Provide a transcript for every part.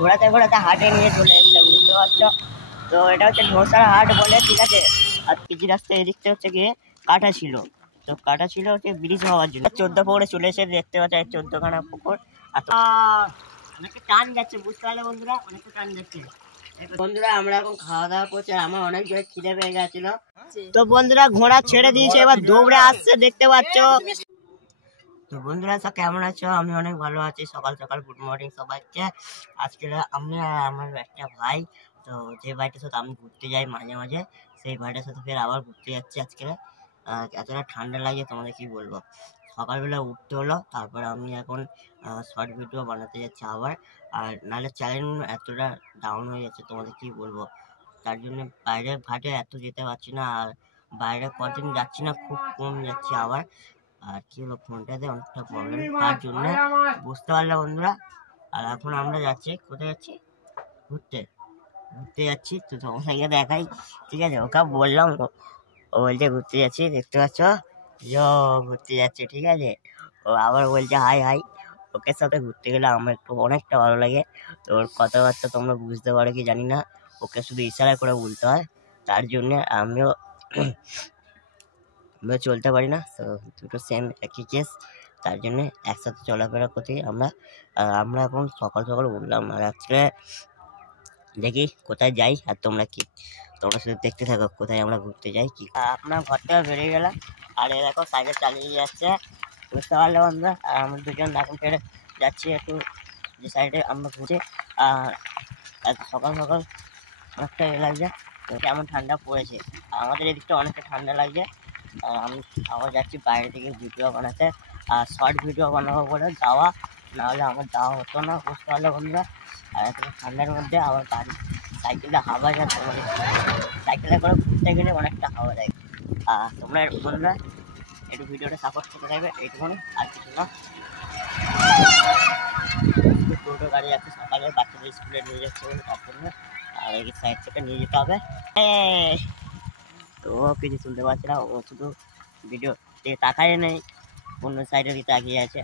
ঘোরাতে ঘোরাতে হাটে নিয়ে চলে এসছে, বুঝতে পারছো? তো এটা হচ্ছে ঢোসার হাট বলে, ঠিক আছে। আর পিজি রাস্তায় এদিকটা হচ্ছে গিয়ে কাটা ছিল, তো কাটা ছিল হচ্ছে ব্রিজ হওয়ার জন্য। 14 পুকুরে চলে এসে দেখতে পাচ্ছ 14খানা পুকুর। আর অনেকটা টান যাচ্ছে, বুঝতে পারলে বন্ধুরা, অনেকটা টান যাচ্ছে। বন্ধুরা আমরা এখন খাওয়া দাওয়া করছি, আর আমার অনেক জোরে খিদে পেয়ে গেছিল। তো বন্ধুরা ঘোড়া ছেড়ে দিয়েছে, এবার দৌড়ে আসছে, দেখতে পাচ্ছ। তো বন্ধুরা সব কেমন আছো? আমি অনেক ভালো আছি। সকাল সকাল গুড মর্নিং সবাইকে। আজকে আমি আর আমার একটা ভাই, তো যে ভাইটার সাথে আমি ঘুরতে যাই মাঝে মাঝে, সেই ভাইটার সাথে ফের আবার ঘুরতে যাচ্ছি আজকে। এতটা ঠান্ডা লাগে তোমাদের কি বলবো। সকালবেলা উঠতে হলো, তারপরে আমি এখন শর্ট ভিডিও বানাতে যাচ্ছি আবার। আর নাহলে চ্যানেল এতটা ডাউন হয়ে যাচ্ছে, তোমাদের কি বলবো। তার জন্য বাইরে ঘাটে এত যেতে পারছি না, আর বাইরে কদিন যাচ্ছি না, খুব কম যাচ্ছি আবার। আর কি হলো, ফোনটাতে অনেকটা প্রবলেম, তার জন্য বুঝতে পারলাম বন্ধুরা। আর এখন আমরা যাচ্ছি, কোথায় যাচ্ছি? ঘুরতে ঘুরতে যাচ্ছি। তো তোমাকে দেখাই, ঠিক আছে। ওকে বললাম, ও বলছে ঘুরতে যাচ্ছি, দেখতে পাচ্ছ, ঘুরতে যাচ্ছে, ঠিক আছে। ও আবার বলছে হাই হাই। ওকে সাথে ঘুরতে গেলে আমার একটু অনেকটা ভালো লাগে। তো ওর কথাবার্তা তোমরা বুঝতে পারো কি জানি না, ওকে শুধু ইশারা করে বলতে হয়। তার জন্য আমিও চলতে পারি না, তো দুটো সেম একই কেস। তার জন্যে একসাথে চলাফেরা করতে আমরা আমরা এখন সকাল সকাল উঠলাম। আর আজকে দেখি কোথায় যাই, আর তোমরা শুধু দেখতে থাকো কোথায় আমরা ঘুরতে যাই। কি আপনার ঘর থেকে বেরিয়ে গেলাম, আর এ দেখো সাইকেল চালিয়ে যাচ্ছে, বুঝতে পারলে বন্ধুরা। আর আমরা দুজন এখন ফেরে যাচ্ছি একটু যে সাইডে আমরা ঘুরে। আর সকাল সকাল অনেকটা লাগছে, তো কেমন ঠান্ডা পড়েছে। আর আমাদের এদিকটা অনেকটা ঠান্ডা লাগছে। আর আমি আবার যাচ্ছি বাইরে থেকে ভিডিও বানাতে, আর শর্ট ভিডিও বানাবো বলে যাওয়া, নাহলে আমার যাওয়া হতো না, বুঝতে পারলে বন্ধুরা। আর এত ঠান্ডার মধ্যে আবার গাড়ি সাইকেলে হাওয়া যায়, তোমাদের সাইকেলে করে ঘুরতে গেলে অনেকটা হাওয়া যায়। তোমরা বন্ধুরা একটু ভিডিওটা সাপোর্ট করতে চাইবে, এইটুকুনি, আর কিছু না। টোটো গাড়ি যাচ্ছে, সকালে বাচ্চাদের স্কুলে নিয়ে যাচ্ছে বলে তার জন্য। আর এই সাইড থেকে নিয়ে যেতে হবে। তো ও কিছু শুনতে পাচ্ছে না, ও শুধু ভিডিও তাকায় নেই, অন্য সাইডের দিকে তাকিয়ে আছে।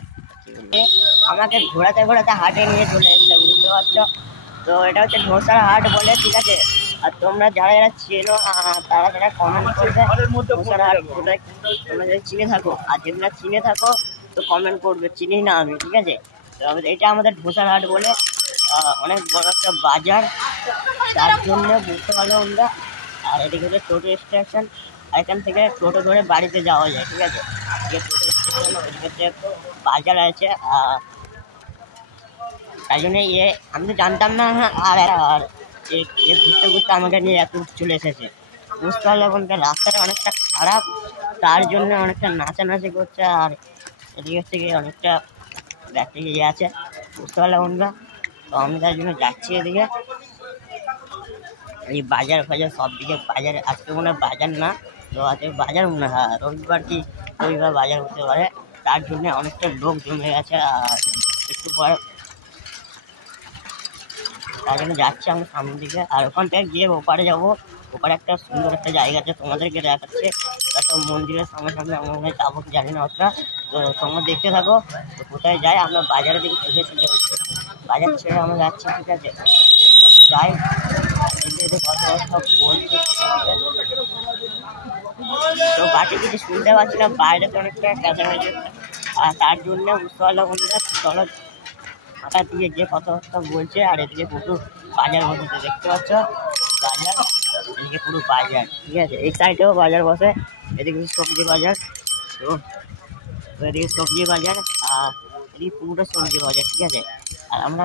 আমাকে ঘোরাতে ঘোরাতে হাটে নিয়ে চলে এসছে, বুঝতে পারছো? তো এটা হচ্ছে ঢোসার হাট বলে, ঠিক আছে। আর তোমরা যারা যারা চেনো তারা যারা কমেন্ট করবে ঢোসার হাট কোথায়, তোমরা যদি চিনে থাকো, আর যেগুলো চিনে থাকো তো কমেন্ট করবে। চিনি না আমি, ঠিক আছে। তো এটা আমাদের ঢোসার হাট বলে, অনেক বড় একটা বাজার, তার জন্য বুঝতে পারলো আমরা। আর এদিকে হচ্ছে টোটো স্টেশন, এখান থেকে টোটো ধরে বাড়িতে যাওয়া যায়, ঠিক আছে। টোটো স্টেশন ওইদিকে বাজার আছে, তাই জন্য আমি তো জানতাম না। আর ঘুরতে ঘুরতে আমাকে নিয়ে এত চলে এসেছে, বুঝতে পারলো। ওখানকার রাস্তাটা অনেকটা খারাপ, তার জন্য অনেকটা নাচানাচি করছে। আর এদিকে থেকে অনেকটা ব্যাটারি আছে, বুঝতে পারলাম বন্ধুরা। তো আমি তার জন্য যাচ্ছি এদিকে। এই বাজার ফাজার সব দিকে বাজার, আজকে মনে হয় বাজার না, তো আজকে বাজার মনে হয় রবিবার কি রবিবার বাজার হতে পারে, তার জন্য অনেকটা লোক জমে গেছে। আর একটু পর তার জন্য যাচ্ছি আমরা সামনের দিকে। আর ওখান থেকে গিয়ে ওপারে যাবো, ওপারে একটা সুন্দর একটা জায়গা আছে, তোমাদেরকে দেখাচ্ছে। একটা মন্দিরের সামনে সামনে আমরা যাবো জানি না ওটা, তো তোমরা দেখতে থাকো। তো কোথায় যাই, আমরা বাজারের দিকে চলে বাজার ছেড়ে আমরা যাচ্ছি, ঠিক আছে। যাই কথাবার্তা বলছি, তো বাকি কিছু শুনতে পাচ্ছি না, বাইরে তো অনেকটা চেঁচামেচি। আর তার জন্য বুঝতে পারলাম বন্ধুরা, চলো ফাঁকা দিয়ে গিয়ে কথাবার্তা বলছে। আর এদিকে প্রচুর বাজার বসেছে, দেখতে পাচ্ছ বাজার, এদিকে পুরো বাজার, ঠিক আছে। এই সাইডেও বাজার বসে, এদিকে সবজি বাজার, তো এদিকে সবজি বাজার, আর এদিকে পুরোটা সবজি বাজার, ঠিক আছে। আর আমরা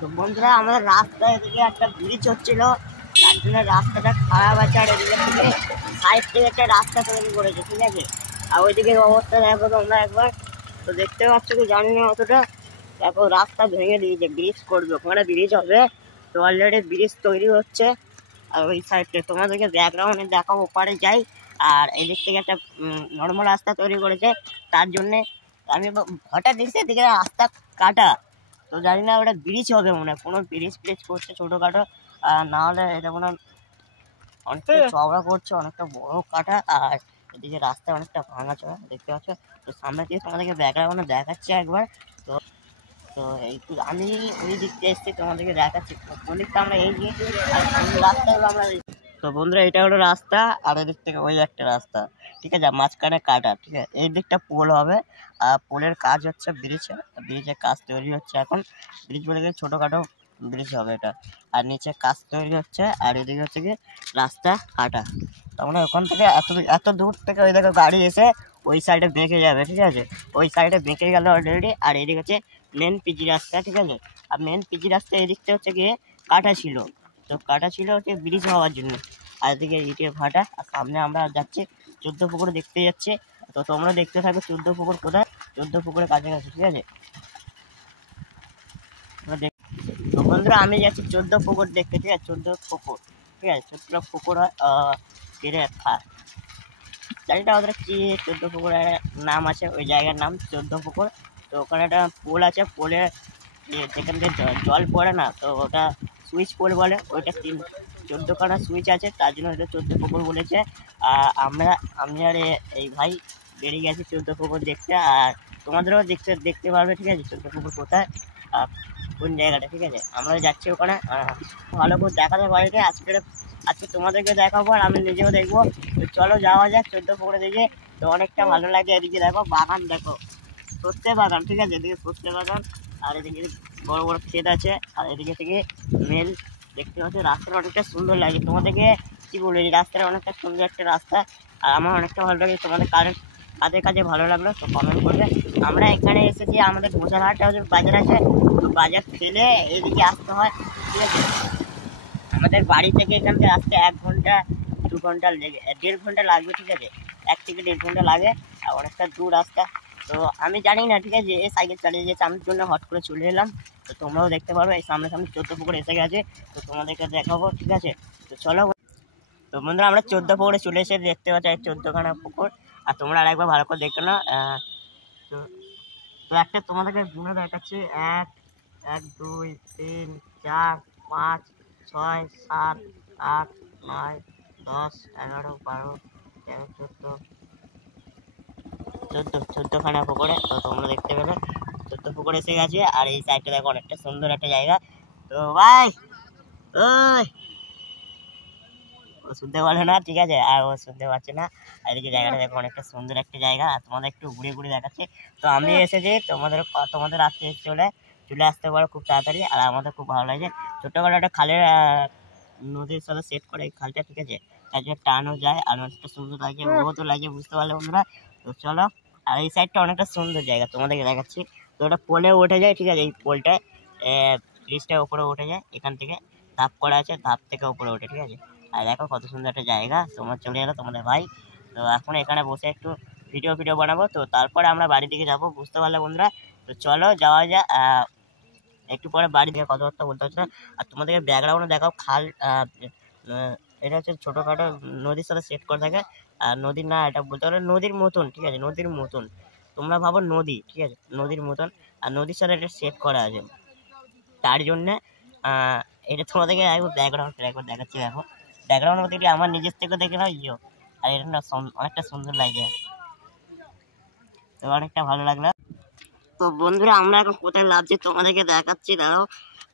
তো বন্ধুরা আমাদের রাস্তায় এদিকে একটা ব্রিজ হচ্ছিল, তার জন্য রাস্তাটা খারাপ আছে। আর এদিকে থেকে সাইড থেকে একটা রাস্তা তৈরি করেছে, ঠিক আছে। আর ওইদিকে অবস্থা দেখো তোমরা একবার, তো দেখতে পাচ্ছ কি জানি না অতটা। দেখো রাস্তা ভেঙে দিয়েছে, ব্রিজ করবে, ওখানে ব্রিজ হবে। তো অলরেডি ব্রিজ তৈরি হচ্ছে। আর ওই সাইডটা তোমাদেরকে ব্যাকগ্রাউন্ডে দেখো, ওপারে যাই। আর এদিক থেকে একটা নর্মাল রাস্তা তৈরি করেছে, তার জন্যে আমি হঠাৎ দেখছি এদিকে রাস্তা কাটা, তো জানি না ওটা ব্রিজ হবে মনে হয়, কোনো ব্রিজ ফ্রিজ করছে ছোটোখাটো। না হলে এটা মনে হয় অনেকটা চওড়া করছে, অনেকটা বড় কাটা। আর এদিকে রাস্তা অনেকটা ভাঙা চড়া, দেখতে পাচ্ছ। তো সামনে দিয়ে তোমাদেরকে ব্যাকগ্রাউন্ডে দেখাচ্ছে একবার। তো তো এই আমি ওই দিক দিয়ে এসেছি, তোমাদেরকে দেখাচ্ছি কোন দিকটা আমরা এই যে রাস্তাগুলো আমরা। তো বন্ধুরা এটা হলো রাস্তা, আর এদিক থেকে ওই একটা রাস্তা, ঠিক আছে, মাঝখানে কাটা, ঠিক আছে। এই দিকটা পোল হবে, আর পোলের কাজ হচ্ছে ব্রিজের কাজ তৈরি হচ্ছে এখন। ব্রিজ বলে গিয়ে ছোটোখাটো ব্রিজ হবে এটা, আর নিচে কাজ তৈরি হচ্ছে, আর এদিকে হচ্ছে কি রাস্তা কাটা। তোমরা ওখান থেকে এত দূর থেকে ওই দেখো গাড়ি এসে ওই সাইডে বেঁকে যাবে, ঠিক আছে, ওই সাইডে বেঁকে গেল অলরেডি। আর এদিকে হচ্ছে মেন পিজি রাস্তা, ঠিক আছে। আর মেন পিজি রাস্তা এদিকটা হচ্ছে গিয়ে কাটা ছিল, তো কাটা ছিল হচ্ছে ব্রিজ হওয়ার জন্য। আর এদিকে ইটের ভাটা, আর সামনে আমরা যাচ্ছি 14 পুকুর দেখতে যাচ্ছি। তো তোমরা দেখতে থাকো 14 পুকুর কোথায়, 14 পুকুরের কাছাকাছি, ঠিক আছে। তো বন্ধুরা আমি যাচ্ছি 14 পুকুর দেখতে, ঠিক আছে, 14 পুকুর, ঠিক আছে। 14 পুকুর হয় জানি না ওদের কি 14 পুকুরের নাম আছে, ওই জায়গার নাম 14 পুকুর। তো ওখানে একটা পোল আছে, পোলে যেখান থেকে জল পড়ে না, তো ওটা সুইচ পোল বলে, ওইটা 14খানা সুইচ আছে, তার জন্য ওটা 14 পুকুর বলেছে। আমি আর এই ভাই বেরিয়ে গেছি 14 পুকুর দেখতে। আর তোমাদেরও দেখতে পারবে, ঠিক আছে, 14 পুকুর কোথায় কোন জায়গাটা, ঠিক আছে। আমরা যাচ্ছি ওখানে, ভালো করে দেখাতে পারিনি আজকে তোমাদেরকে দেখাবো, আর আমি নিজেও দেখবো। তো চলো যাওয়া যাক 14 পুকুরে দিকে। তো অনেকটা ভালো লাগে, এদিকে দেখো বাগান, দেখো সর্ষে বাগান, ঠিক আছে, এদিকে সর্ষে বাগান, আর এদিকে বড় বড় ক্ষেত আছে, আর এদিকে থেকে মেল দেখতে পাচ্ছি। রাস্তাটা অনেকটা সুন্দর লাগে, তোমাদেরকে কি বলবো, এই রাস্তাটা অনেকটা সুন্দর একটা রাস্তা, আর আমার অনেকটা ভালো লাগে। তোমাদের কাজে ভালো লাগলো তো কমেন্ট করবে। আমরা এখানে এসেছি, আমাদের ঘোষারহাটে বাজার আছে, তো বাজার ফেলে এদিকে আসতে হয়, ঠিক আছে। আমাদের বাড়ি থেকে এখান থেকে আসতে 1 ঘন্টা 2 ঘন্টা লেগে 1.5 ঘন্টা লাগবে, ঠিক আছে, 1 থেকে 1.5 ঘন্টা লাগে, আর অনেকটা দূর রাস্তা। তো আমি জানি না, ঠিক আছে, এই সাইকেল চালিয়ে যেতে আমি জন্য হট করে চলে এলাম। তো তোমরাও দেখতে পারবে, এই সামনে 14 পুকুর এসে গেছে, তো তোমাদেরকে দেখাবো, ঠিক আছে। তো চলো। তো বন্ধুরা আমরা 14 পুকুরে চলে এসে দেখতে পাচ্ছি 14খানা পুকুর, আর তোমরা আরেকবার ভালো করে দেখো না। তো তো একটা তোমাদেরকে গুনে দেখাচ্ছি, 1 1 2 3 4 5 6 7 8 9 10 11 12 13 14খানা পুকুরে। তো তোমরা দেখতে পেলে 14 পুকুরে এসে গেছে, আর এই সাইডটা দেখো অনেকটা সুন্দর একটা জায়গা। তো ভাই ওই ও শুনতে পারে না, ঠিক আছে, আর ও শুনতে পাচ্ছে না। আর এই যে জায়গাটা দেখো অনেকটা সুন্দর একটা জায়গা, আর তোমাদের একটু ঘুরে ঘুরে দেখাচ্ছে। তো আমি এসেছি, তোমাদের রাত্রে চলে আসতে পারো খুব তাড়াতাড়ি, আর আমাদের খুব ভালো লাগে। ছোটবেলা একটা খালের নদীর সাথে সেট করে এই খালটা, ঠিক আছে, তার জন্য টানও যায়, আর অনেকটা সুন্দর লাগে, তো লাগে, বুঝতে পারলে বন্ধুরা। তো চলো, আর এই সাইডটা অনেকটা সুন্দর জায়গা তোমাদেরকে দেখাচ্ছি। তো ওটা পোলে উঠে যায়, ঠিক আছে, এই পোলটায় ব্রিজটার উপরে উঠে যায়, এখান থেকে ধাপ করা আছে, ধাপ থেকে উপরে ওঠে, ঠিক আছে। আর দেখো কত সুন্দর একটা জায়গা, তোমরা চলে এলো তোমাদের ভাই। তো এখন এখানে বসে একটু ভিডিও বানাবো, তো তারপরে আমরা বাড়ির দিকে যাবো, বুঝতে পারলে বন্ধুরা। তো চলো যাওয়া যায়, একটু পরে বাড়ি থেকে কথাবার্তা বলতে হচ্ছে না। আর তোমাদেরকে ব্যাকগ্রাউন্ডে দেখাও খাল, এটা হচ্ছে ছোটোখাটো নদীর সাথে সেট করে থাকে, আর নদীর না, এটা বলতে পারো নদীর মতন, ঠিক আছে, নদীর মতন, তোমরা ভাবো নদী, ঠিক আছে, নদীর মতন, আর নদীর সাথে এটা সেট করা আছে, তার জন্যে এটা তোমাদেরকে একবার দেখাচ্ছি। দেখো ব্যাকগ্রাউন্ড মধ্যে আমার নিজের থেকে দেখে না ইয়ো, আর এটা না অনেকটা সুন্দর লাগে, তো অনেকটা ভালো লাগলো। তো বন্ধুরা আমরা এখন কোথায় লাভছি তোমাদেরকে দেখাচ্ছি, দাঁড়াও।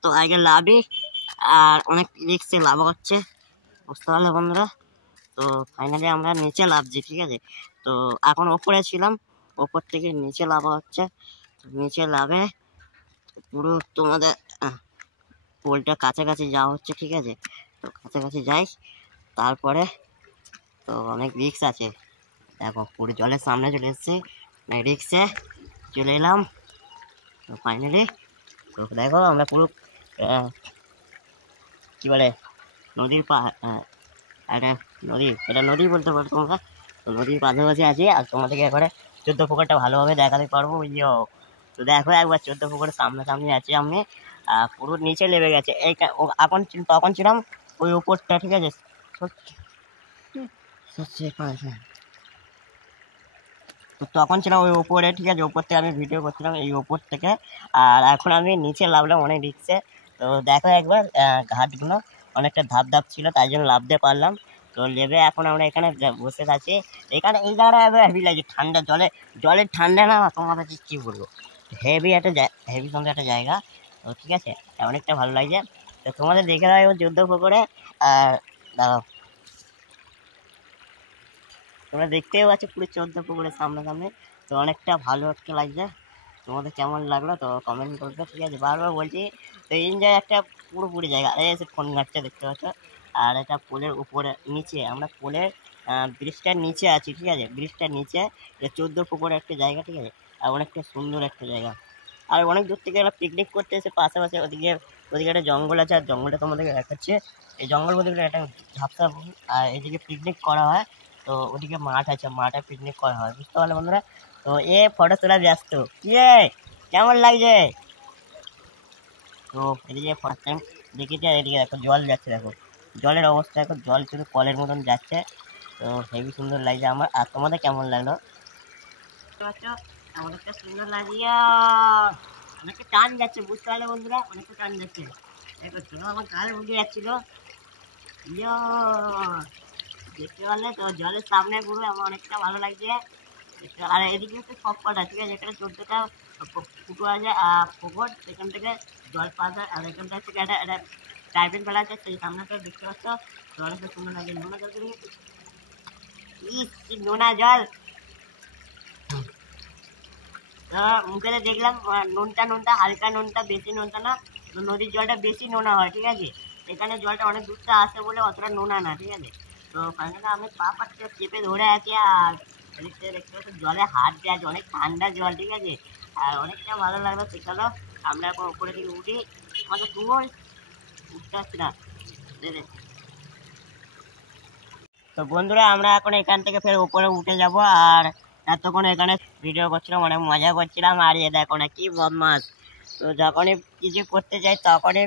তো আগে লাভি, আর অনেক রিক্সে লাভ হচ্ছে, বুঝতে পারলে বন্ধুরা। তো ফাইনালি আমরা নিচে লাভছি, ঠিক আছে। তো এখন ওপরে ছিলাম, ওপর থেকে নিচে লাভা হচ্ছে, নিচে লাভে পুরো তোমাদের পোলটা কাছাকাছি যাওয়া হচ্ছে, ঠিক আছে। তো কাছাকাছি যাই, তারপরে তো অনেক রিক্স আছে, দেখো পুরো জলের সামনে চলে এসেছি, রিক্সে চলে এলাম। তো ফাইনালি তো দেখো আমরা পুরো কী বলে নদীর এটা নদী বলতে পারো তোমরা। তো নদীর পাশাপাশি আছি, আর তোমাদেরকে একবারে 14 পুকুরটা ভালোভাবে দেখাতে পারবো, বুঝিও। তো দেখো একবার 14 পুকুরের সামনাসামনি আছি আমি, পুরো নিচে লেবে গেছে তখন ছিলাম ওই উপরটা, ঠিক আছে, তো তখন ছিলাম ওই ওপরে, ঠিক আছে, ওপর থেকে আমি ভিডিও করছিলাম এই ওপর থেকে, আর এখন আমি নিচে লাভলাম অনেক রিক্সে। তো দেখো একবার ঘাটগুলো অনেকটা ধাপ ছিল, তাই জন্য লাভতে পারলাম। তো লেবে এখন আমরা এখানে বসে আছি, এই জায়গাটা একবার হেভি লাগে, ঠান্ডা জলের ঠান্ডা না, তোমাদের কী বলবো, হেভি সুন্দর একটা জায়গা। তো ঠিক আছে, অনেকটা ভালো লাগছে। তো তোমাদের দেখে দেওয়া 14 পুকুরে। আর দাঁড়াও, তোমরা দেখতেই পাচ্ছ পুরো 14 পুকুরের সামনে। তো অনেকটা ভালো একটা লাগছে। তোমাদের কেমন লাগলো তো কমেন্ট করবে, ঠিক আছে? বারবার বলছি। তো এনজয় একটা পুরোপুরি জায়গা। এসে ফোন ঘাটছে দেখতে পাচ্ছ। আর এটা পোলের উপরে নিচে, আমরা পোলের ব্রিজটার নিচে আছি, ঠিক আছে? ব্রিজটার নিচে 14 পুকুরে একটা জায়গা, ঠিক আছে? আর অনেকটা সুন্দর একটা জায়গা। আর অনেক দূর থেকে এরা পিকনিক করতে এসে পাশাপাশি ওদিকে একটা জঙ্গল আছে, আর জঙ্গলটা তোমাদেরকে দেখাচ্ছে। এই জঙ্গল বলতে গেলে একটা ঝাপসা, আর এদিকে পিকনিক করা হয়। তো ওদিকে মাঠ আছে, মাঠে পিকনিক করা হয়, বুঝতে পারলে বন্ধুরা? তো ফটো তোলা ব্যস্ত, কি রে কেমন লাগছে? তো এদিকে ফার্স্ট টাইম দেখেছি। আর এদিকে দেখো জল যাচ্ছে, দেখো জলের অবস্থা, দেখো জল শুধু কলের মতন যাচ্ছে। তো হেভি সুন্দর লাগছে আমার। আর তোমাদের কেমন লাগলো? অনেকটা সুন্দর লাগছে, অনেকটা টান যাচ্ছে, বুঝতে পারলে বন্ধুরা? অনেকটা টান যাচ্ছে, দেখো চলো আমার গাল উঠে যাচ্ছিল। দেখতে পারলে তো জলের সামনে পুরো আমার অনেকটা ভালো লাগছে। আর এদিকে হচ্ছে সব কটা, ঠিক আছে? এখানে 14টা পুকুর আছে, পুকুর সেখান থেকে জল পাস হয়। আর এখানটা থেকে একটা টাইপের ফেলা আছে, সেই সামনেটা দেখতে পাচ্ছ। জলটা সুন্দর লাগে, নোনা জল তুমি, নোনা জল। মুখে দেখলাম নুনটা হালকা নুনটা, বেশি নুনটা না। নদীর জলটা বেশি নোনা হয়, ঠিক আছে? এখানে জলটা অনেক দূরটা আসে বলে অতটা নোনা না, ঠিক আছে? তো ফাইনালি আমি পা পাটটা চেপে ধরে আছি। আর দেখতে পাচ্ছি জলে হাত দিয়ে আছে, অনেক ঠান্ডা জল, ঠিক আছে? আর অনেকটা ভালো লাগলো। সেখানে আমরা এখন উপরে দিকে উঠি, আমাদের তুমল উঠতে পারছি না। তো বন্ধুরা আমরা এখন এখান থেকে ফের উপরে উঠে যাব। আর এতক্ষণ এখানে ভিডিও করছিলাম, অনেক মজা করছিলাম। আর এ দেখো না কি বদমাস, তো যখনই কিছু করতে চাই তখনই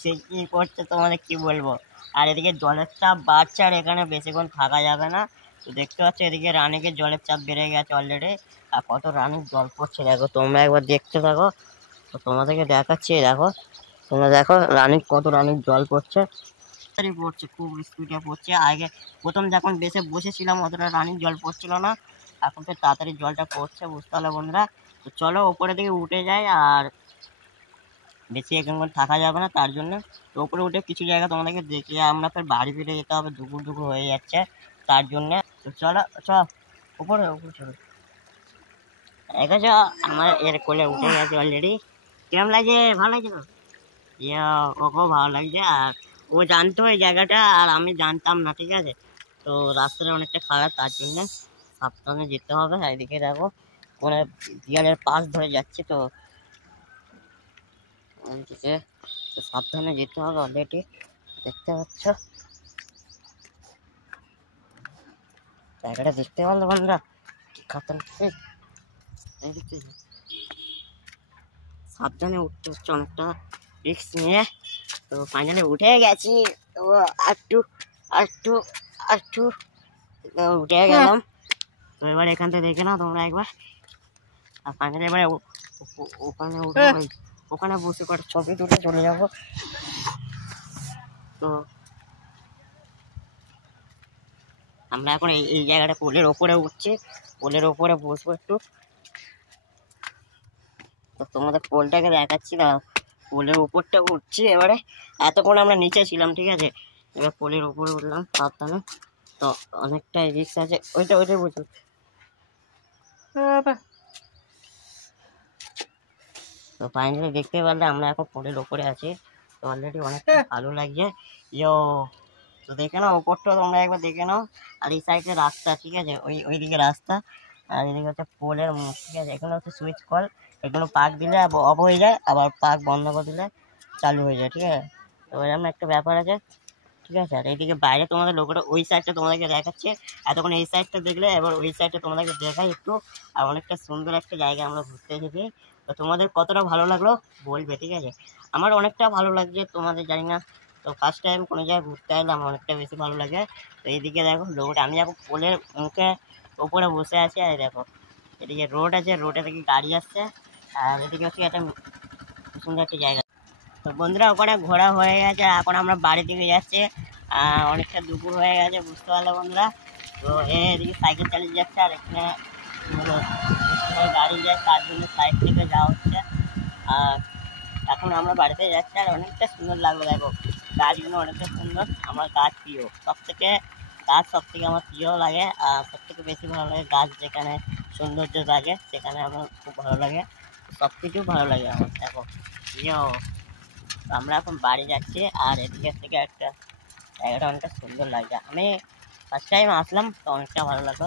সে কি করছে তোমাদের কি বলবো। আর এদিকে জলের চাপ বাড়ছে, আর এখানে বেশিক্ষণ থাকা যাবে না। তো দেখতে পাচ্ছ এদিকে রানীকে জলের চাপ বেড়ে গেছে অলরেডি। আর কত রানীর জল পড়ছে দেখো, তোমরা একবার দেখতে থাকো। তো তোমাদেরকে দেখাচ্ছি, দেখো তোমরা দেখো কত রানীর জল পড়ছে। পড়ছে, খুব স্পিডে পড়ছে। আগে প্রথম যখন বেসে বসেছিলাম অতটা রানীর জল পড়ছিল না, এখন তো তাড়াতাড়ি জলটা পড়ছে, বুঝতে পারলে বন্ধুরা? তো চলো উপরে দিকে উঠে যাই। আর বেশি এখন থাকা যাবে না, তার জন্য তো উপরে উঠে কিছু জায়গা তোমাদেরকে দেখিয়ে আমরা ফের বাড়ি ফিরে যেতে হবে, দুপুর হয়ে যাচ্ছে তার জন্য। তো চলো উপরে চলো। দেখেছ আমার এর কোলে উঠে গেছে অলরেডি। কেমন লাগছে? ভালো লাগছে তো? ওকেও ভালো লাগছে। আর ও জানতো এই জায়গাটা, আর আমি জানতাম না, ঠিক আছে? তো রাস্তাটা অনেকটা খারাপ, তার জন্য সাবধানে যেতে হবে। এদিকে দেখো কোনো দেয়ালের পাশ ধরে যাচ্ছে, তো এদিকে তো সাবধানে যেতে হবে অলরেডি, দেখতে পাচ্ছ জায়গাটা, দেখতে পারলো বন্ধুরা? সাবধানে উঠতে হচ্ছে, অনেকটা রিস্ক নিয়ে। তো ফাইনালি উঠে গেছি। তো একটু উঠে গেলাম। তো এবার এখান থেকে দেখে নাও তোমরা একবার। আর ফাইনালি এবারে ওখানে উঠে ওখানে বসে করে ছবি তুলে চলে যাবো। তো আমরা এখন এই জায়গাটা পোলের ওপরে উঠছি, পোলের ওপরে বসবো একটু। তো তোমাদের পোলটাকে দেখাচ্ছি না, পোলের উপরটা উঠছি এবারে। এতক্ষণ আমরা নিচে ছিলাম, ঠিক আছে? এবার পোলের উপরে উঠলাম সাবধানে। তো অনেকটা রিস্ক আছে, ওইটাই বুঝুন। তো ফাইনালি দেখতে পারলে আমরা এখন পোলের ওপরে আছি। তো অলরেডি অনেকটা ভালো লাগছে। তো দেখে নাও ওপরটা তোমরা একবার দেখে নাও। আর এই সাইডে রাস্তা, ঠিক আছে? ওইদিকে রাস্তা, আর এদিকে হচ্ছে পোলের মুখ, ঠিক আছে? এখানে হচ্ছে সুইচ কল, এগুলো পাক দিলে অফ হয়ে যায়, আবার পাক বন্ধ করে দিলে চালু হয়ে যায়, ঠিক আছে? তো এরকম একটা ব্যাপার আছে, ঠিক আছে? আর এইদিকে বাইরে তোমাদের লোকটা ওই সাইডটা তোমাদেরকে দেখাচ্ছে। এতক্ষণ এই সাইডটা দেখলে, এবার ওই সাইডটা তোমাদেরকে দেখাই একটু। আর অনেকটা সুন্দর একটা জায়গা আমরা ঘুরতে এসেছি। তো তোমাদের কতটা ভালো লাগলো বলবে, ঠিক আছে? আমার অনেকটা ভালো লাগছে, তোমাদের জানি না। তো ফার্স্ট টাইম কোনো জায়গায় ঘুরতে এলাম, অনেকটা বেশি ভালো লাগে। তো এইদিকে দেখো লোকটা, আমি এখন পোলের মুখে ওপরে বসে আছি। আর দেখো এদিকে রোড আছে, রোডে থেকে গাড়ি আসছে। আর এদিকে হচ্ছে একটা সুন্দর একটা জায়গা। তো বন্ধুরা ওখানে ঘোরা হয়ে গেছে, এখন আমরা বাড়ি দিকে যাচ্ছি। অনেকটা দুপুর হয়ে গেছে, বুঝতে পারলে বন্ধুরা? তো এদিকে সাইকেল চালিয়ে যাচ্ছে। আর এখানে করে গাড়ি যায়, তার জন্য সাইড থেকে যাওয়া হচ্ছে। আর এখন আমরা বাড়িতে যাচ্ছি, আর অনেকটা সুন্দর লাগলো। দেখো গাছগুলো অনেকটা সুন্দর, আমার গাছ প্রিয়, গাছ সব থেকে আমার প্রিয় লাগে। আর সব থেকে বেশি ভালো লাগে গাছ যেখানে সৌন্দর্য লাগে, সেখানে আমার খুব ভালো লাগে, সব কিছু ভালো লাগে আমার। দেখো ইয়ো, আমরা এখন বাড়ি যাচ্ছি, আর এদিকে থেকে একটা জায়গাটা অনেকটা সুন্দর লাগছে। আমি ফার্স্ট টাইম আসলাম, তো অনেকটা ভালো লাগলো।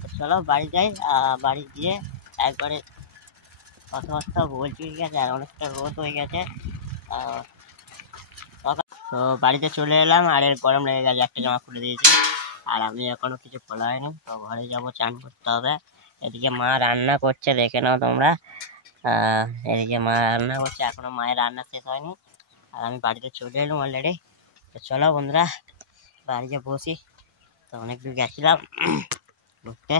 তো চলো বাড়ি যাই, বাড়ি গিয়ে একবারে কথাবার্তা বলছি, ঠিক আছে। আর অনেকটা রোদ হয়ে গেছে, তো বাড়িতে চলে এলাম, আর এর গরম লেগে গেছে, একটা জামা খুলে দিয়েছি। আর আমি এখনো কিছু খোলা হয়নি, তো ঘরে যাবো, চান করতে হবে। এদিকে মা রান্না করছে, দেখে নাও তোমরা। এদিকে মা রান্না করছে, এখনো মায়ের রান্না শেষ হয়নি। আর আমি বাড়িতে চলে এলাম অলরেডি। তো চলো বন্ধুরা বাড়িতে বসি, তো অনেক দূর গেছিলাম ঘুরতে।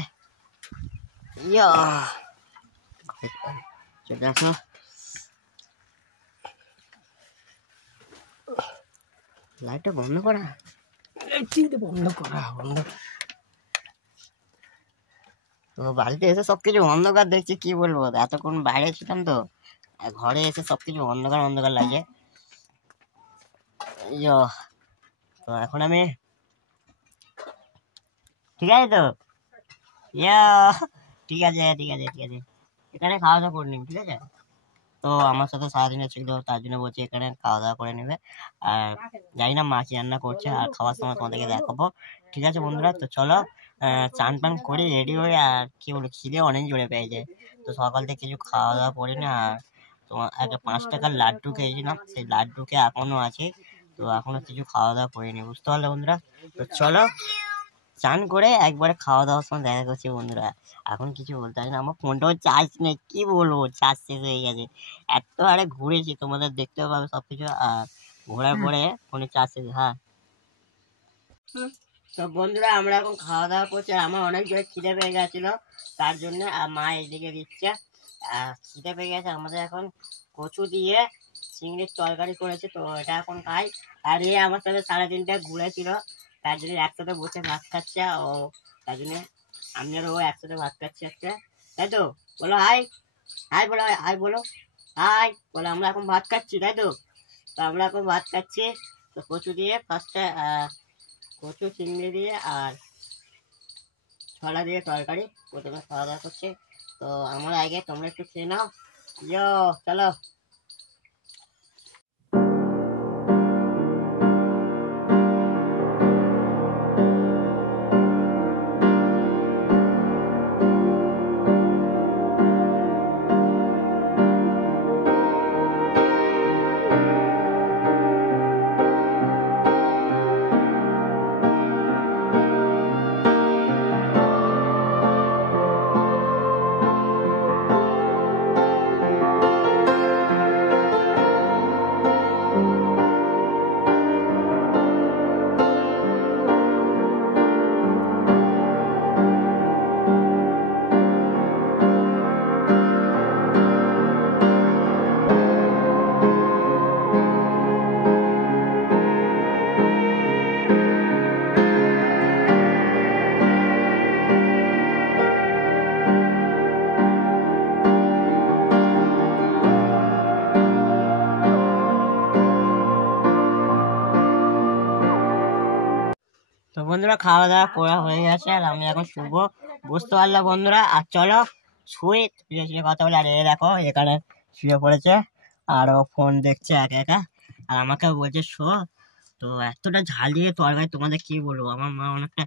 চলে আসো। লাইটটা বন্ধ করা, তো বাড়িতে এসে সবকিছু অন্ধকার দেখছি, কি বলবো। এতক্ষণ বাইরে ছিলাম, তো ঘরে এসে সবকিছু অন্ধকার অন্ধকার লাগে। তো এখন আমি ঠিক আছে তো, ঠিক আছে ঠিক আছে ঠিক আছে, এখানে খাওয়া দাওয়া করে নিবি, ঠিক আছে। তো আমার সাথে সারাদিনে ছিল, তার জন্য বলছি এখানে খাওয়া দাওয়া করে নেবে। আর জানি না মা কি রান্না করছে, আর খাওয়ার সময় তোমাদেরকে দেখাবো, ঠিক আছে বন্ধুরা। তো চলো চান পান করে রেডি হয়ে, আর কি বলবো, খিদে অনেক জোরে পেয়েছে। তো সকাল থেকে কিছু খাওয়া দাওয়া করি না, আর তোমার একটা 5 টাকার লাড্ডু খেয়েছিলাম, সেই লাড্ডুকে এখনো আছে, তো এখনো কিছু খাওয়া দাওয়া করিনি, বুঝতে পারলে বন্ধুরা। তো চলো চান করে একবারে খাওয়া দাওয়ার সময় দেখা করছি বন্ধুরা। এখন কিছু বলতে পারি না, আমার ফোনটাও চার্জ নেই, কি বলবো, চার্জ শেষ হয়ে গেছে। এত আরে ঘুরেছি, তোমাদের দেখতেও পাবে সবকিছু। আর ঘোরার পরে ফোনে চার্জ শেষ। হ্যাঁ, তো বন্ধুরা আমরা এখন খাওয়া দাওয়া করছি, আর আমার অনেক জোরে খিদে পেয়ে গেছিল, তার জন্য মা এদিকে দিচ্ছে। খিদে পেয়ে গেছে আমাদের, এখন কচু দিয়ে চিংড়ির তরকারি করেছে, তো এটা এখন খাই। আর এ আমার সাথে 3.5 ঘুরেছিল, তার জন্য একসাথে বসে ভাত খাচ্ছে, ও তার জন্য আমি আর ও একসাথে ভাত খাচ্ছি আজকে, তাই তো। বলো হাই, হাই বলো, হাই বলো, হাই বলো। আমরা এখন ভাত খাচ্ছি, তাই তো। তো আমরা এখন ভাত খাচ্ছি, তো কচু দিয়ে ফার্স্টে কচু চিংড়ি দিয়ে আর ছলা দিয়ে তরকারি প্রথমে খাওয়া দাওয়া করছে। তো আমার আগে তোমরা একটু খেয়ে নাও। চলো। তো বন্ধুরা খাওয়া দাওয়া করা হয়ে গেছে, আর আমি এখন শুবো, বুঝতে পারলাম বন্ধুরা। আর চলো শুয়ে শুয়ে কথা বলে। আর এ দেখো এখানে শুয়ে পড়েছে, আর ও ফোন দেখছে একা একা, আর আমাকে বলছে শো। তো এতটা ঝাল দিয়ে তরকারি তোমাদের কি বলবো, আমার মা অনেকটা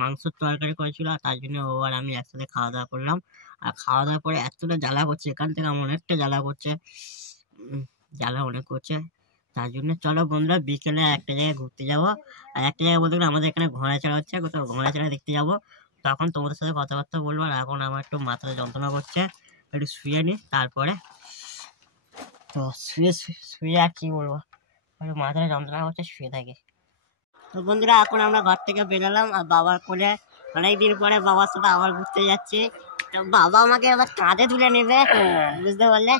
মাংসের তরকারি করেছিল, আর তার জন্য ও আর আমি একসাথে খাওয়া দাওয়া করলাম। আর খাওয়া দাওয়ার পরে এতটা জ্বালা করছে, এখান থেকে আমার অনেকটা জ্বালা করছে, জ্বালা অনেক করছে। তার জন্য চলো বন্ধুরা বিকেলে একটা জায়গায় ঘুরতে যাবো। আর একটা জায়গায় বলতে গেলে আমাদের এখানে ঘোড়া চড়া হচ্ছে, কোথাও ঘোড়া চড়া দেখতে যাবো, তখন তোমাদের সাথে কথাবার্তা বলবো। আর এখন আমার একটু মাথাটা যন্ত্রণা করছে, একটু শুয়ে নি তারপরে। তো শুয়ে আর কি বলবো, একটু মাথাটা যন্ত্রণা করছে, শুয়ে থাকি। তো বন্ধুরা এখন আমরা ঘর থেকে বেরোলাম, আর বাবার কোলে অনেকদিন পরে বাবার সাথে আবার ঘুরতে যাচ্ছি। তো বাবা আমাকে আবার কাঁধে তুলে নেবে, বুঝতে পারলে।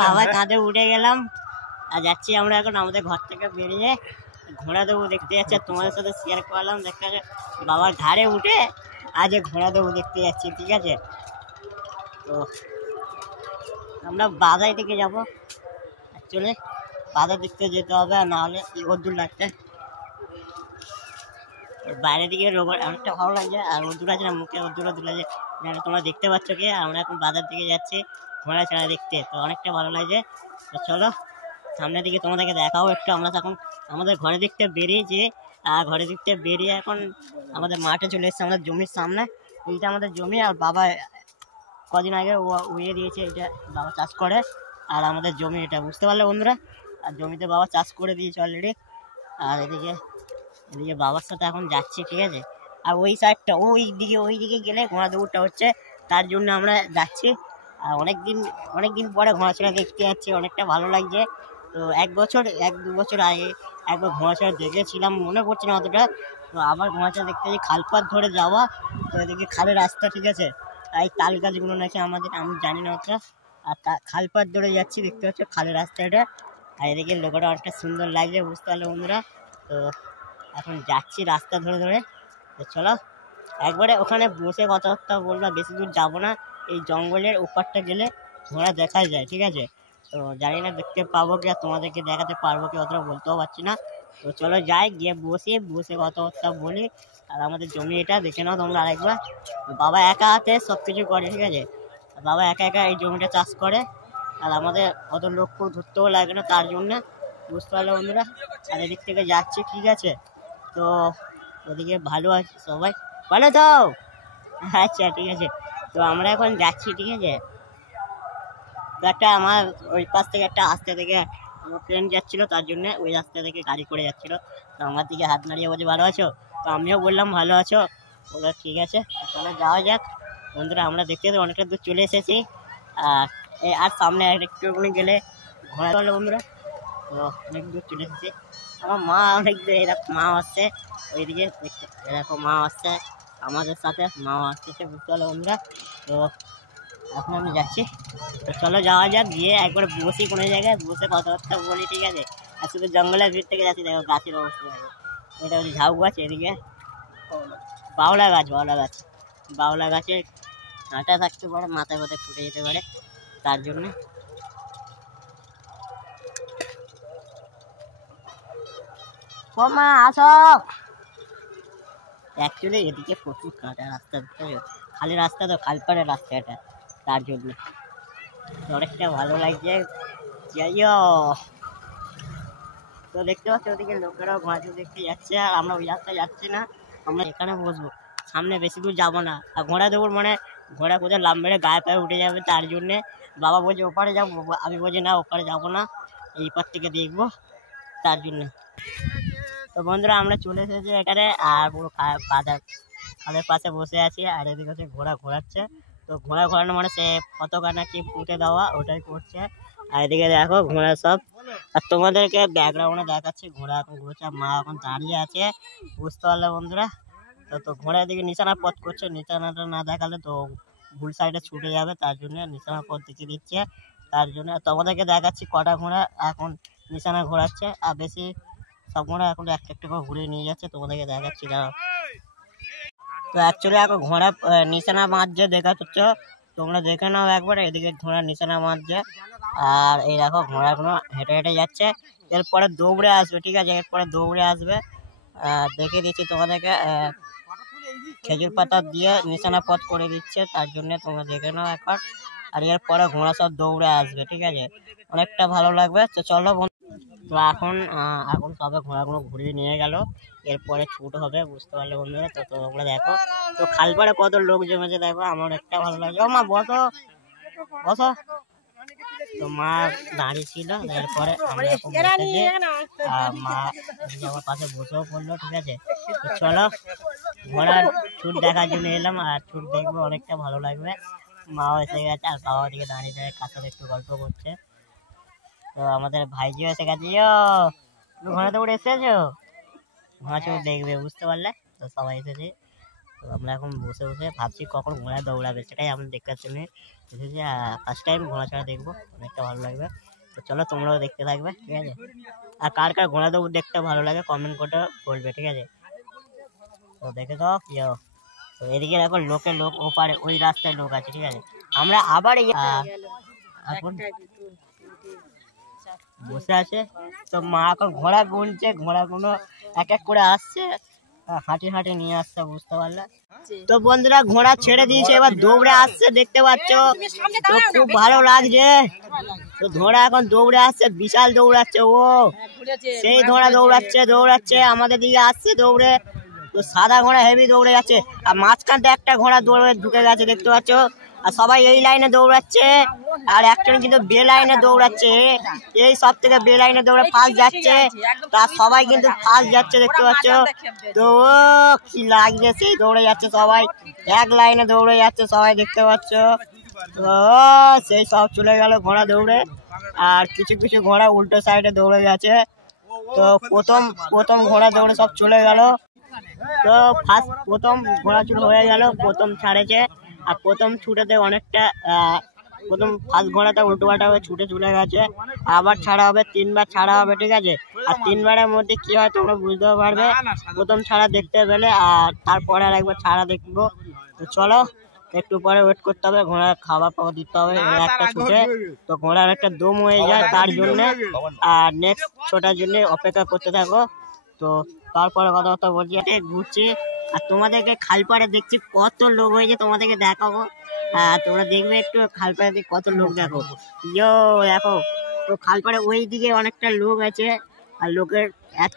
বাবার কাঁধে উঠে গেলাম, আর যাচ্ছি আমরা এখন আমাদের ঘর থেকে বেরিয়ে ঘোড়া দেবো দেখতে যাচ্ছি। আর তোমাদের সাথে শেয়ার করলাম, দেখতে বাবার ঘাড়ে উঠে আজ ঘোড়া দেবো দেখতে যাচ্ছি, ঠিক আছে। তো আমরা বাজার দিকে যাবো, অ্যাকচুয়ালি বাজার দিক থেকে যেতে হবে, আর নাহলে রোদ্দুর লাগছে, বাইরের দিকে রোবট অনেকটা ভালো লাগছে, আর রোদ্দুর আছে না, মুখে রোদ্দুর লাগছে, যেটা তোমরা দেখতে পাচ্ছ কি। আমরা এখন বাজার দিকে যাচ্ছি ঘোড়া ছাড়া দেখতে, তো অনেকটা ভালো লাগছে। তো চলো সামনের দিকে তোমাদেরকে দেখাও একটু। আমরা এখন আমাদের ঘরের দিক থেকে বেরিয়েছি, আর ঘরের দিক থেকে বেরিয়ে এখন আমাদের মাঠে চলে এসেছে, আমাদের জমির সামনে। এইটা আমাদের জমি, আর বাবা কদিন আগে উইয়ে দিয়েছে, এটা বাবা চাষ করে। আর আমাদের জমি এটা, বুঝতে পারলে বন্ধুরা, আর জমিতে বাবা চাষ করে দিয়েছে অলরেডি। আর এদিকে এদিকে বাবার সাথে এখন যাচ্ছি, ঠিক আছে। আর ওই সাইডটা ওই দিকে গেলে ঘোড়া দৌড়টা হচ্ছে, তার জন্য আমরা যাচ্ছি। আর অনেকদিন পরে ঘোড়াছড়া দেখতে যাচ্ছি, অনেকটা ভালো লাগছে। তো 1-2 বছর আগে একবার ঘোড়াছড়া দেখেছিলাম, মনে পড়ছে না অতটা। তো আবার ঘোড়াছড়া দেখতে যাই, খালপাত ধরে যাওয়া। তো এদিকে খালের রাস্তা, ঠিক আছে, এই তাল গাছগুলো নাকি আমাদের, আমি জানি না অতটা। আর খালপাত ধরে যাচ্ছি, দেখতে পাচ্ছ খালের রাস্তাটা। আর এদিকে লোকটা অনেকটা সুন্দর লাগছে, বুঝতে পারলে বন্ধুরা। তো এখন যাচ্ছি রাস্তা ধরে ধরে। তো চলো একবারে ওখানে বসে কথাবার্তা বলবো, বেশি দূর যাবো না, এই জঙ্গলের ওপারটা গেলে ঘোড়া দেখা যায়, ঠিক আছে। তো জানি না দেখতে পাবো কি, আর তোমাদেরকে দেখাতে পারবো কি অতটা বলতেও পারছি না। তো চলো যাই, গিয়ে বসে কথাবার্তা বলি। আর আমাদের জমি এটা দেখে নাও তোমরা আরেকবার। বাবা একা হাতে সব কিছু করে, ঠিক আছে, বাবা একা একা এই জমিটা চাষ করে। আর আমাদের অত লোক ধরতেও লাগে না তার জন্য, বুঝতে পারলে বন্ধুরা। আর এদিক থেকে যাচ্ছি, ঠিক আছে। তো ওদিকে ভালো আছে সবাই, ভালো তো? আচ্ছা ঠিক আছে। তো আমরা এখন যাচ্ছি, ঠিক আছে। তো একটা আমার ওই পাশ থেকে একটা রাস্তা থেকে আমার ফ্রেন্ড যাচ্ছিলো, তার জন্য ওই রাস্তা থেকে গাড়ি করে যাচ্ছিলো। তো আমার দিকে হাত নাড়িয়ে বলছে ভালো আছো। তো আমিও বললাম ভালো আছো, বললো ঠিক আছে চলো যাওয়া যাক। বন্ধুরা আমরা দেখতে অনেকটা দূর চলে এসেছি, আর সামনে একটুখানি গেলে ঘোরা চলো বন্ধুরা। তো অনেক দূর চলে এসেছি। আমার মা অনেক দূর, এরকম মা আসছে ওইদিকে, এরকম মা আসছে আমাদের সাথে, মা আসতেছে, বুঝতে পারলো বন্ধুরা। তো এখন আমি যাচ্ছি, তো চলো যাওয়া যাক, গিয়ে একবার বসি কোনো জায়গায়, বসে কথাবার্তা বলি, ঠিক আছে। আর শুধু জঙ্গলের ভিড় থেকে যাচ্ছি, দেখো গাছের অবস্থা দেখো, এটা হচ্ছে ঝাউ গাছ, এদিকে বাউলা গাছে কাঁটা থাকতে পারে, মাথায় মাথায় ফুটে যেতে পারে, তার জন্য। মা আসো। অ্যাকচুয়ালি এদিকে প্রচুর কাঁটা রাস্তা, খালি রাস্তা, তো খালপাড়ের রাস্তা এটা, তার জন্য অনেকটা ভালো লাগছে। যাইও, তো দেখতে পাচ্ছি ওদিকে লোকেরাও ঘোড়া দেখতে যাচ্ছে, আর আমরা ওই রাস্তায় যাচ্ছি না, আমরা এখানে বসবো, সামনে বেশি দূর যাবো না। আর ঘোড়া দৌড় মানে ঘোড়া কোথায় লাভ মেরে গায়ে পায়ে উঠে যাবে, তার জন্যে বাবা বলছে ওপারে যাবো, আমি বলছি না ওপারে যাবো না, এই পার থেকে দেখবো, তার জন্য। তো বন্ধুরা আমরা চলে এসেছি এখানে, আর পুরো খালের পাশে বসে আছি, আর এদিকে হচ্ছে ঘোড়া ঘোরাচ্ছে। তো ঘোড়া ঘোরানো মানে সে পতাকা নাকি পুঁতে দেওয়া, ওটাই করছে। আর এদিকে দেখো ঘোড়া সব, আর তোমাদেরকে ব্যাকগ্রাউন্ডে দেখাচ্ছি ঘোড়া এখন ঘুরছে, মা এখন দাঁড়িয়ে আছে, বুঝতে পারলে বন্ধুরা। তো ঘোড়া এদিকে নিশানা পথ করছে, নিশানাটা না দেখালে তো ভুল সাইডে ছুটে যাবে, তার জন্য নিশানা পথ দেখিয়ে দিচ্ছে, তার জন্য তোমাদেরকে দেখাচ্ছি কটা ঘোড়া এখন নিশানা ঘোরাচ্ছে। আর বেশি সব ঘোড়া এখন একটা একটা করে ঘুরিয়ে নিয়ে যাচ্ছে, তোমাদেরকে দেখাচ্ছি না। তো অ্যাকচুয়ালি এখন ঘোড়া নিশানা মারছে, দেখাচ্ছ তোমরা দেখে নাও একবার, এদিকে ঘোড়া নিশানা মারছে। আর এই দেখো ঘোড়াগুলো হেঁটে হেঁটে যাচ্ছে, এরপরে দৌড়ে আসবে, ঠিক আছে, এরপরে দৌড়ে আসবে। দেখে দিচ্ছি তোমাদেরকে, খেজুর পাতা দিয়ে নিশানা পথ করে দিচ্ছে, তার জন্য তোমরা দেখে নাও একবার। আর এরপরে ঘোড়া সব দৌড়ে আসবে, ঠিক আছে, অনেকটা ভালো লাগবে। তো চলো তো এখন সবে ঘোড়াগুলো ঘুরিয়ে নিয়ে গেল, এরপরে ছুট হবে, বুঝতে পারলে বন্ধুরা। তো তোমরা দেখো, তো খালপাড়ে কত লোক জমেছে দেখো, আমার একটা ভালো লাগছে। ও মা বসো বসো। তো মা দাঁড়িয়ে ছিল, এরপরে আমরা এখন বসেছি, মা আমার পাশে বসেও পড়লো, ঠিক আছে। তো চলো ঘোড়ার ছুট দেখার জন্য এলাম, আর ছুট দেখবো, অনেকটা ভালো লাগবে। মাও এসে গেছে, আর বাবা দিকে দাঁড়িয়ে দাঁড়িয়ে কার সাথে একটু গল্প করছে। তো আমাদের ভাইজিও এসে গেছে, তুমি ঘোড়া দৌড়ে এসেছো, ঘোড়া চড়ে দেখবে, বুঝতে পারলে। তো সবাই এসেছে, তো আমরা এখন বসে বসে ভাবছি কখন ঘোড়া দৌড়াবে, সেটাই আমরা দেখতে জন্য এসেছি। ফার্স্ট টাইম ঘোড়া ছাড়া দেখবো, অনেকটা ভালো লাগবে। তো চলো তোমরাও দেখতে থাকবে, ঠিক আছে। আর কার কার ঘোড়া দৌড় দেখতে ভালো লাগে কমেন্ট করে বলবে, ঠিক আছে। তো দেখে দাও, তো এদিকে দেখো লোক ওপারে ওই রাস্তায় লোক আছে, ঠিক আছে। আমরা আবার এখন বসে আছে। তো মা এখন ঘোড়া গুনছে, ঘোড়াগুলো এক এক করে আসছে, হাঁটি হাঁটি নিয়ে আসছে, বুঝতে পারলে। তো বন্ধুরা ঘোড়া ছেড়ে দিয়েছে, এবার দৌড়ে আসছে, দেখতে পাচ্ছ। তো খুব ভালো লাগছে। তো ঘোড়া এখন দৌড়ে আসছে, বিশাল দৌড়াচ্ছে ও, সেই ঘোড়া দৌড়াচ্ছে আমাদের দিকে আসছে দৌড়ে। তো সাদা ঘোড়া হেভি দৌড়ে যাচ্ছে, আর মাঝখানটা একটা ঘোড়া দৌড়ে ঢুকে গেছে, দেখতে পাচ্ছ। আর সবাই এই লাইনে দৌড়াচ্ছে, আর একজন কিন্তু বে লাইনে দৌড়াচ্ছে, এই সব থেকে বে লাইনে দৌড়ে ফার্স্ট যাচ্ছে। তার সবাই কিন্তু ফার্স্ট যাচ্ছে, দেখতে পাচ্ছ। তো কি লাগছে, সেই দৌড়ে যাচ্ছে সবাই, এক লাইনে দৌড়ে যাচ্ছে সবাই, দেখতে পাচ্ছ। তো সেই সব চলে গেল ঘোড়া দৌড়ে, আর কিছু কিছু ঘোড়া উল্টো সাইডে দৌড়ে গেছে। তো প্রথম ঘোড়া দৌড়ে সব চলে গেল। তো প্রথম ঘোড়া চুর হয়ে গেল, প্রথম ছাড়েছে। আর প্রথম ছুটেতে অনেকটা প্রথম ফার্স্ট ঘোড়াটা উল্টো পাল্টা হয়ে ছুটে চলে গেছে, আবার ছাড়া হবে, 3বার ছাড়া হবে, ঠিক আছে। আর 3বারের মধ্যে কি হয় তোমরা বুঝতেও পারবে, প্রথম ছাড়া দেখতে পেলে, আর তারপরে আর একবার ছাড়া দেখবো। তো চলো একটু পরে ওয়েট করতে হবে, ঘোড়ার খাবার পাওয়া দিতে হবে একটা ছুটে। তো ঘোড়ার একটা দম হয়ে যায় তার জন্য, আর নেক্সট ছোটার জন্য অপেক্ষা করতে থাকো। তো তারপরে কথাবার্তা বলছি, ঘুরছি। আর তোমাদেরকে খালপাড়ে দেখছি কত লোক হয়েছে, তোমাদেরকে দেখাবো। তোমরা দেখবে একটু খালপাড়ে কত লোক, দেখো দেখো। তো খালপাড়ে ওই দিকে অনেকটা লোক আছে, আর লোকের এত।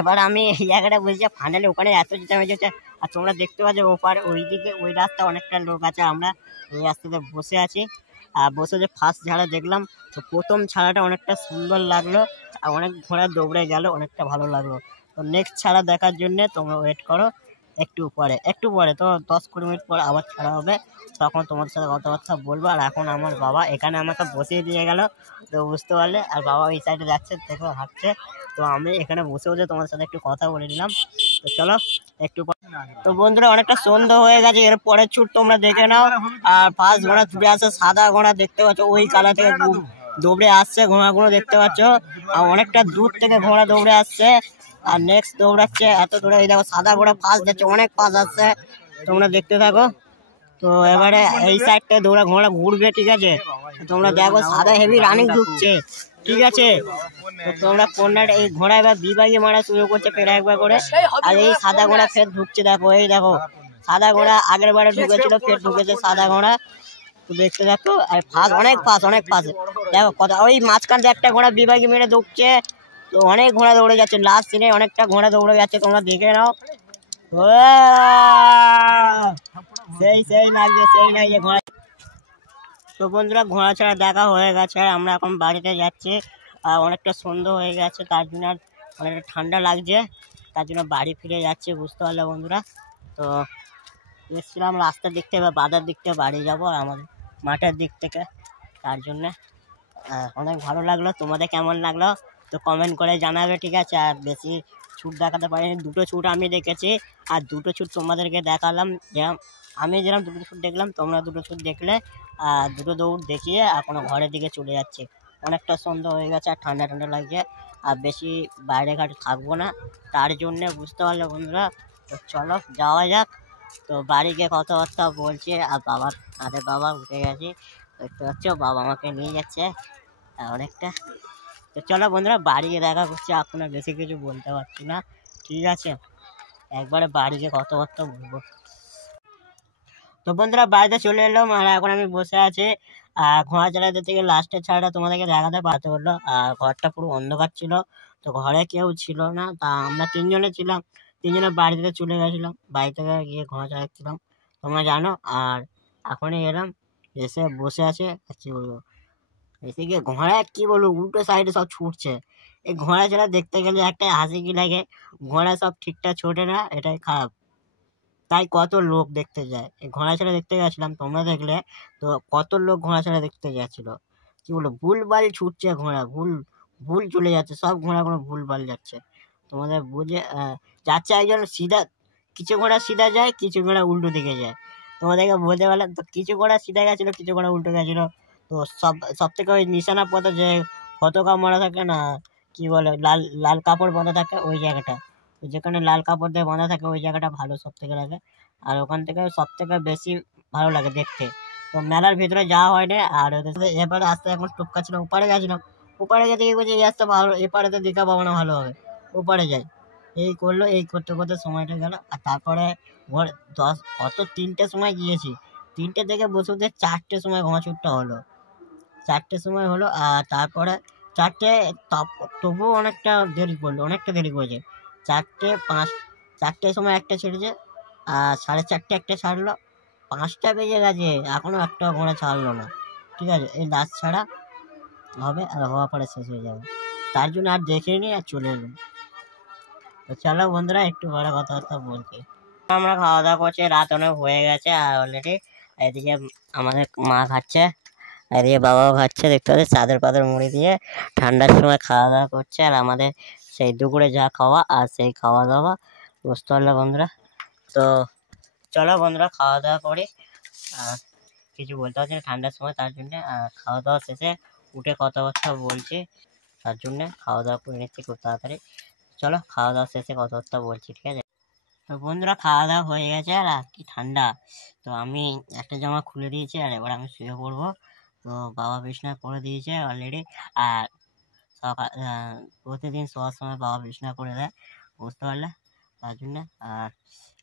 এবার আমি এই জায়গাটা বলছি ফাইনালি ওখানে এত চেঁচামেচি হচ্ছে। আর তোমরা দেখতে পাচ্ছ ওপারে ওইদিকে ওই রাস্তা অনেকটা লোক আছে, আমরা এই রাস্তাতে বসে আছি। আর বসে যে ফার্স্ট ছাড়া দেখলাম, তো প্রথম ছাড়াটা অনেকটা সুন্দর লাগলো, আর অনেক ঘোড়া দৌড়ে গেল, অনেকটা ভালো লাগলো। তো নেক্সট ছাড়া দেখার জন্য তোমরা ওয়েট করো, একটু পরে তো 10-20 মিনিট পর আবার ছাড়া হবে, তখন তোমাদের সাথে কথাবার্তা বলবো। আর এখন আমার বাবা এখানে আমাকে বসিয়ে দিয়ে গেল, তো বুঝতে পারলে। আর বাবা ওই সাইডে যাচ্ছে, দেখো হাঁটছে। তো আমি এখানে বসে বসে তোমার সাথে একটু কথা বলে নিলাম। তো চলো একটু। তো বন্ধুরা অনেকটা সন্ধ্যা হয়ে গেছে, এর পরের ছুট তোমরা দেখে নাও। আর ফার্স্ট ঘোড়া ছুটে আসছে, সাদা ঘোড়া দেখতে পাচ্ছ, ওই কালা থেকে দৌড়ে আসছে ঘোড়াগুলো, দেখতে পাচ্ছ। আর অনেকটা দূর থেকে ঘোড়া দৌড়ে আসছে, আর নেক্সট দৌড়াচ্ছে এত দূরে। এই দেখো সাদা ঘোড়া ফার্স্ট যাচ্ছে, অনেক ফার্স্ট আসছে, তোমরা দেখতে থাকো। তো এবারে এই সাইডটা ঘোড়া ঘুরবে, ঠিক আছে। তোমরা দেখো সাদা হেভি রানিং ঢুকছে, ঠিক আছে। তো তোমরা কর্নারে এই ঘোড়া এবার বিভাগে মারা শুরু করছে ফের একবার করে। আর এই সাদা ঘোড়া ফের ঢুকছে, দেখো এই দেখো সাদা ঘোড়া আগের বারে ঢুকেছিল, ফের ঢুকেছে সাদা ঘোড়া। তো দেখতে দেখো, আর অনেক ফাস্ট দেখো কথা। ওই মাঝখানে একটা ঘোড়া বিভাগে মেরে ঢুকছে, তো অনেক ঘোড়া দৌড়ে যাচ্ছে, লাস্ট সিনে অনেকটা ঘোড়া দৌড়ে যাচ্ছে, তোমরা দেখে নাও। সেই লাগছে ঘোড়া। তো বন্ধুরা ঘোড়া ছাড়া দেখা হয়ে গেছে, আর আমরা এখন বাড়িতে যাচ্ছি। আর অনেকটা সন্ধ্যা হয়ে গেছে, তার জন্য আর অনেকটা ঠান্ডা লাগছে, তার জন্য বাড়ি ফিরে যাচ্ছে, বুঝতে পারলে বন্ধুরা। তো এসেছিলাম রাস্তার দিক থেকে বা বাজার দিক থেকে বাড়ি যাবো, আর আমাদের মাঠের দিক থেকে, তার জন্যে অনেক ভালো লাগলো। তোমাদের কেমন লাগলো তো কমেন্ট করে জানাবে, ঠিক আছে। আর বেশি ছুট দেখাতে পারিনি, দুটো ছুট আমি দেখেছি, আর দুটো ছুট তোমাদেরকে দেখালাম। আমি যেরকম দুটো ছুট দেখলাম, তোমরা দুটো ছুট দেখলে, আর দুটো দৌড় দেখিয়ে এখনো ঘরের দিকে চলে যাচ্ছে। অনেকটা সন্ধ্যা হয়ে গেছে, আর ঠান্ডা লাগছে, আর বেশি বাইরে ঘাটে থাকবো না, তার জন্যে, বুঝতে পারলে বন্ধুরা। তো চলো যাওয়া যাক। তো বাড়ি গিয়ে কথাবার্তা বলছে, আর বাবা উঠে গেছে, দেখতে পাচ্ছ, বাবা আমাকে নিয়ে যাচ্ছে অনেকটা। তো চলো বন্ধুরা বাড়ি গিয়ে দেখা করছি, এখন আর বেশি কিছু বলতে পারছি না, ঠিক আছে। একবারে বাড়ি গিয়ে কথাবার্তা বলবো। তো বন্ধুরা বাড়িতে চলে এলাম, আর এখন আমি বসে আছি। আর ঘোড়া চালাতে থেকে লাস্টের ছাড়াটা তোমাদেরকে দেখাতে পারতে বললো, আর ঘরটা পুরো অন্ধকার ছিল, তো ঘরে কেউ ছিল না। তা আমরা 3জনে ছিলাম, 3জনে বাড়ি থেকে চলে গেছিলাম, বাড়ি থেকে গিয়ে ঘোড়া চালাচ্ছিলাম, তোমরা জানো। আর এখনই এলাম, এসে বসে আছে, আর কি বলবো, এসে গিয়ে ঘোড়া কি বলবো উল্টো সাইডে সব ছুটছে। এই ঘোড়া ছাড়া দেখতে গেলে একটা হাসি কি লাগে, ঘোড়া সব ঠিকঠাক ছোটে না, এটাই খারাপ, তাই কত লোক দেখতে যায়। এই ঘোড়া ছাড়া দেখতে গেছিলাম, তোমরা দেখলে তো কত লোক ঘোড়া ছাড়া দেখতে গেছিল, কি বলবো ভুলভাল ছুটছে ঘোড়া, ভুল চলে যাচ্ছে, সব ঘোড়াগুলো ভুলভাল যাচ্ছে। তোমাদের বুঝে যাচ্ছে একজন সিধা, কিছু ঘোড়া সিধা যায়, কিছু ঘোড়া উল্টো দিকে যায়, তোমাদেরকে বলতে পারলাম। তো কিছু ঘোড়া সিধা গেছিলো, কিছু ঘোড়া উল্টো গেছিলো। তো সব থেকে ওই নিশানা পথে যে পতাকা মারা থাকে না, কি বলে, লাল কাপড় বাঁধা থাকে ওই জায়গাটা, যেখানে লাল কাপড় দিয়ে বাঁধা থাকে ওই জায়গাটা ভালো সব থেকে লাগে। আর ওখান থেকে সব থেকে বেশি ভালো লাগে দেখতে। তো মেলার ভিতরে যাওয়া হয়নি। আর এবারে আসতে এখন টুপকা ছিল, ওপারে গেছিলাম। ওপারে গিয়ে দেখি বলছি এই আসতে ভালো, এপারে তো দীঘা পাবো না, ভালো হবে ওপারে যাই। এই করলো, এই করতে করতে সময়টা গেল। আর তারপরে ভোর 10 অত 3টের সময় গিয়েছি। 3টে থেকে বসে বসে 4টের সময় ঘুমাচুরটা হলো। 4টের সময় হলো। আর তারপরে 4টে, তবুও অনেকটা দেরি করলো, অনেকটা দেরি করেছে। 4টে 5, 4টের সময় একটা ছেড়েছে। আর 4:30 একটা ছাড়লো। 5টা বেজে গেছে, এখনো একটা ঘোড়া ছাড়লো না। ঠিক আছে, এই লাস্ট ছাড়া হবে, আর হওয়া পরে শেষ হয়ে যাবে। তার জন্য আর দেখিনি, আর চলে এলাম। তো চলো বন্ধুরা, একটু বড় কথাবার্তা বলছি। আমরা খাওয়া দাওয়া করছি, রাত অনেক হয়ে গেছে। আর অলরেডি এদিকে আমাদের মা খাচ্ছে, এদিকে বাবাও খাচ্ছে। দেখতে পাচ্ছি চাদর পাদর মুড়ি দিয়ে ঠান্ডার সময় খাওয়া দাওয়া করছে। আর আমাদের সেই দুপুরে যা খাওয়া, আর সেই খাওয়া দাওয়া, বুঝতে পারলো বন্ধুরা। তো চলো বন্ধুরা, খাওয়া দাওয়া করি। আর কিছু বলতে পারছি না ঠান্ডার সময়, তার জন্যে। আর খাওয়া দাওয়া শেষে উঠে কথাবার্তা বলছি, তার জন্যে খাওয়া দাওয়া করে নিচ্ছি খুব তাড়াতাড়ি। চলো খাওয়া দাওয়া শেষে কথাবার্তা বলছি, ঠিক আছে। তো বন্ধুরা, খাওয়া দাওয়া হয়ে গেছে। আর কি ঠান্ডা! তো আমি একটা জামা খুলে দিয়েছি, আর এবার আমি শুয়ে পড়বো। তো বাবা বিছানা করে দিয়েছে অলরেডি। আর সকাল প্রতিদিন শোয়ার সময় বাবা বিছানা করে দেয়, বুঝতে পারলে, তার জন্য। আর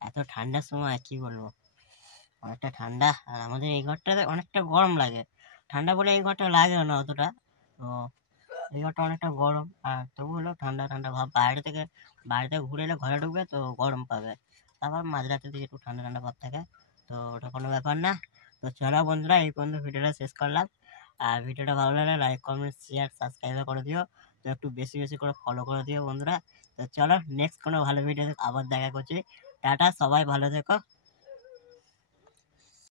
এত ঠান্ডার সময় কি বলবো, অনেকটা ঠান্ডা। আর আমাদের এই ঘরটাতে অনেকটা গরম লাগে। ঠান্ডা বলে এই ঘরটা লাগেও না অতটা। তো এই ঘরটা অনেকটা গরম। আর তবু হলো ঠান্ডা ঠান্ডা ভাব। বাইরে থেকে ঘুরে এলে ঘরে ঢুকবে তো গরম পাবে, তারপর মাঝরাতের দিকে একটু ঠান্ডা ঠান্ডা ভাব থাকে। তো ওটা কোনো ব্যাপার না। তো চলো বন্ধুরা, এই পর্যন্ত ভিডিওটা শেষ করলাম। আর ভিডিওটা ভালো লাগলে লাইক কমেন্ট শেয়ার সাবস্ক্রাইব করে দিও। তো একটু বেশি বেশি করে ফলো করে দিও বন্ধুরা। তো চলো নেক্সট কোনো ভালো ভিডিওতে আবার দেখা করছি। টাটা, সবাই ভালো থেকো।